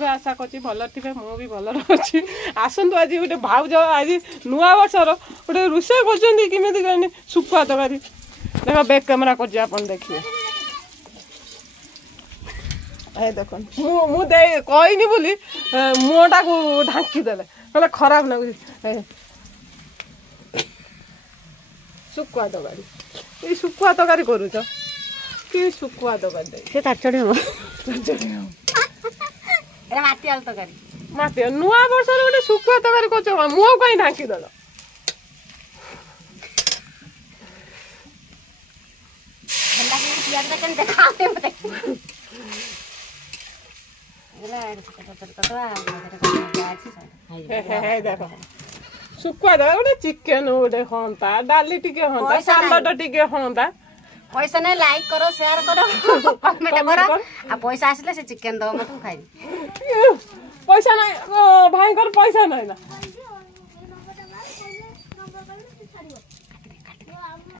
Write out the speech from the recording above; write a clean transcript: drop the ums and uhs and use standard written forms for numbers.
थे आशा करछि भल थे मु भी भल अछि आसंतु आज गोटे भाउज आज नुआ वर्षर गोटे रोषे करछन्ती किमिति कहनी सुखुआ तकारी देखो बैक कैमरा कर अपन देखिए ए देखो मु दे कहनी बोली मुटा को ढांकी देले कहले खराब लागु सुखुआ तकारी ए सुखुआ तकारी करूछ कि सुखुआ तकारी दे से ताचड़ी हो एरा माटी आल तकारी माटी नुआ वर्ष गोटे सुखुआ तकारी करछ मुह कहीं ढांकी देल ठंडा के पियाज का कन देखाते मते एला हे देखो सुखुआ तकारी गोटे चिकन गोटे हंता डाली टिके हंता सालड टिके हंता पैसा नहीं लाइक करो शेयर करो कमेंट करो आ पैसा आसले से चिकन दो मत खाई पैसा नहीं भाई कर पैसा नहीं ना